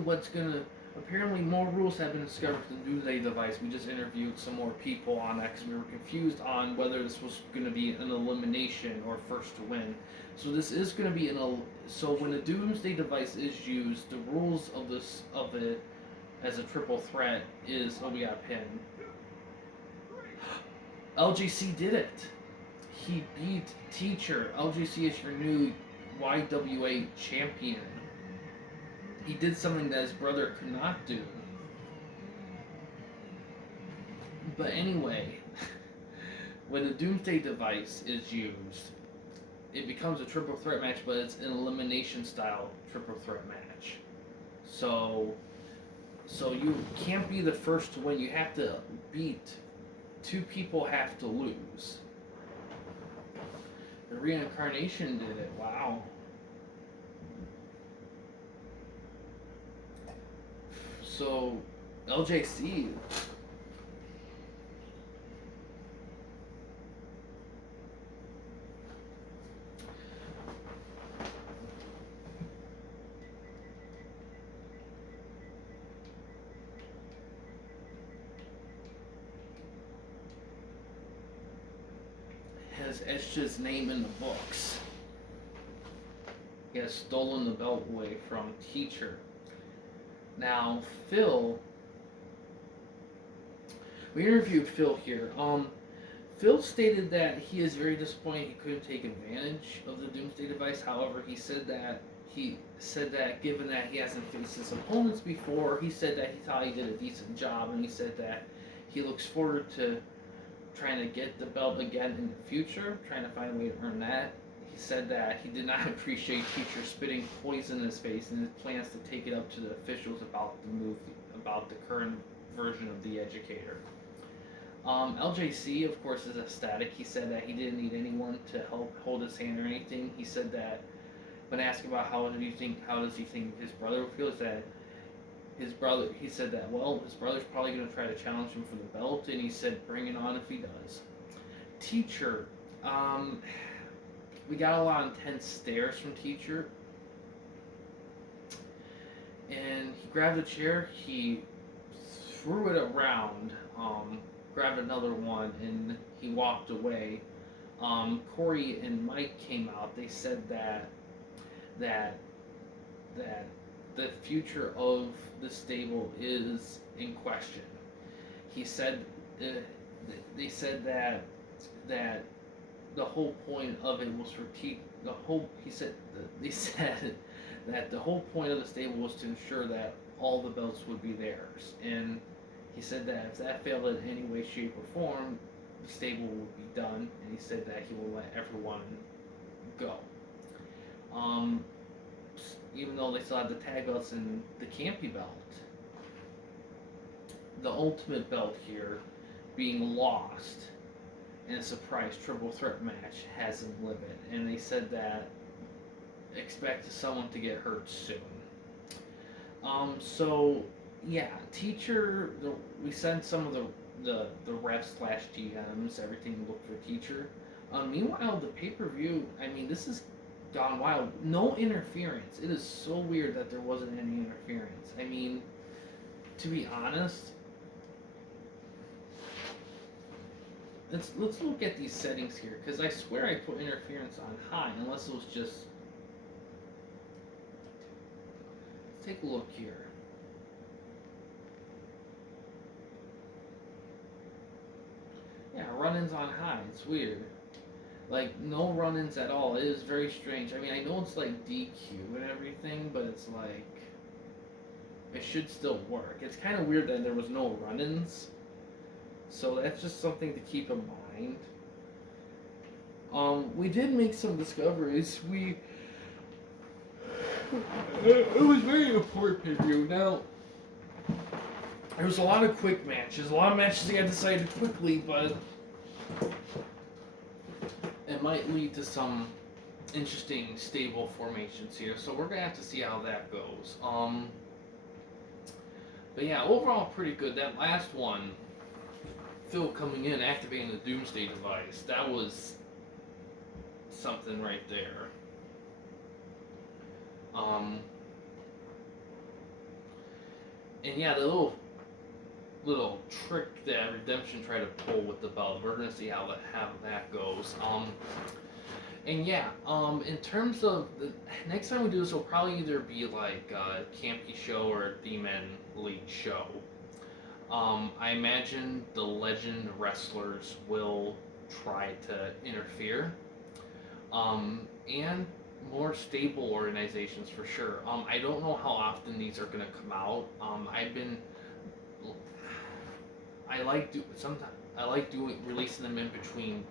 more rules have been discovered for the Doomsday device. We just interviewed some more people on that because we were confused on whether this was going to be an elimination or first to win. So this is going to be so when the Doomsday device is used, the rules of it as a triple threat is we got a pin. LGC did it. He beat Teacher. LGC is your new YWA champion. He did something that his brother could not do. But anyway, when the Doomsday device is used, it becomes a triple threat match, but it's an elimination style triple threat match. So you can't be the first to win. You have to beat two people have to lose. The Reincarnation did it. Wow. So LJC has etched his name in the books. He has stolen the belt away from Teacher. Now, Phil, we interviewed Phil here. Phil stated that he is very disappointed he couldn't take advantage of the Doomsday device. However, he said that given that he hasn't faced his opponents before, he said that he thought he did a decent job, and he said that he looks forward to trying to get the belt again in the future, trying to find a way to earn that. He said that he did not appreciate teachers spitting poison in his face and his plans to take it up to the officials about the current version of the educator. LJC, of course, is ecstatic. He said that he didn't need anyone to help hold his hand or anything. He said that when asked about how does he think his brother feels, that he said that, well, his brother's probably going to try to challenge him for the belt, and he said bring it on if he does. Teacher, we got a lot of intense stares from Teacher, and he grabbed a chair, he threw it around, grabbed another one, and he walked away. Corey and Mike came out. They said that the future of the stable is in question. He said they said that the whole point of it was for they said that the whole point of the stable was to ensure that all the belts would be theirs, and he said that if that failed in any way, shape, or form, the stable would be done, and he said that he will let everyone go. Even though they still had the tag belts and the Campy belt, the ultimate belt here being lost in a surprise triple threat match has him livid, and they said that expect someone to get hurt soon. So yeah, Teacher, we sent some of the refs / GMs, everything looked for Teacher. Meanwhile, the pay-per-view, I mean, this has gone wild. No interference. It is so weird that there wasn't any interference. I mean, to be honest, let's look at these settings here, because I swear I put interference on high, unless it was just... Let's take a look here. Yeah, run-ins on high. It's weird. Like, no run-ins at all. It is very strange. I mean, I know it's like DQ and everything, but it's like... It should still work. It's kind of weird that there was no run-ins. So that's just something to keep in mind. We did make some discoveries. It was very important pay-per-view. Now, there was a lot of quick matches. A lot of matches that got decided quickly, but it might lead to some interesting stable formations here. So we're going to have to see how that goes. But yeah, overall pretty good. That last one, Phil coming in, activating the Doomsday device, that was something right there. And yeah, the little trick that Redemption tried to pull with the belt, we're gonna see how that goes. And yeah, in terms of the next time we do this, will probably either be like a Campy show or a D-Men League show. I imagine the legend wrestlers will try to interfere, and more stable organizations for sure. I don't know how often these are gonna come out. I like releasing them in between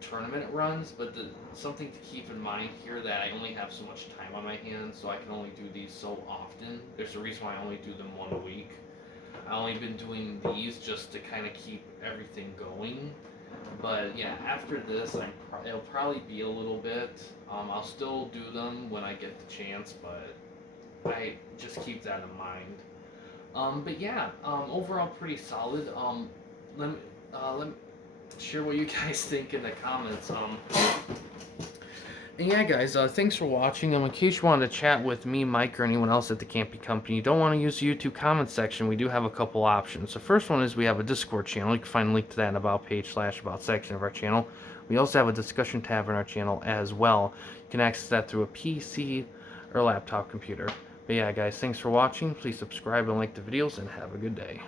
tournament runs, but something to keep in mind here that I only have so much time on my hands, so I can only do these so often. There's a reason why I only do them one a week. I've only been doing these just to kind of keep everything going. But yeah, after this, it'll probably be a little bit. I'll still do them when I get the chance, but I just keep that in mind. But yeah, overall pretty solid. Let me share what you guys think in the comments. And yeah, guys, thanks for watching. In case you wanted to chat with me, Mike, or anyone else at the Campy Company, you don't want to use the YouTube comment section, we do have a couple options. The first one is we have a Discord channel. You can find a link to that in the About page / About section of our channel. We also have a discussion tab in our channel as well. You can access that through a PC or laptop computer. But yeah, guys, thanks for watching. Please subscribe and like the videos, and have a good day.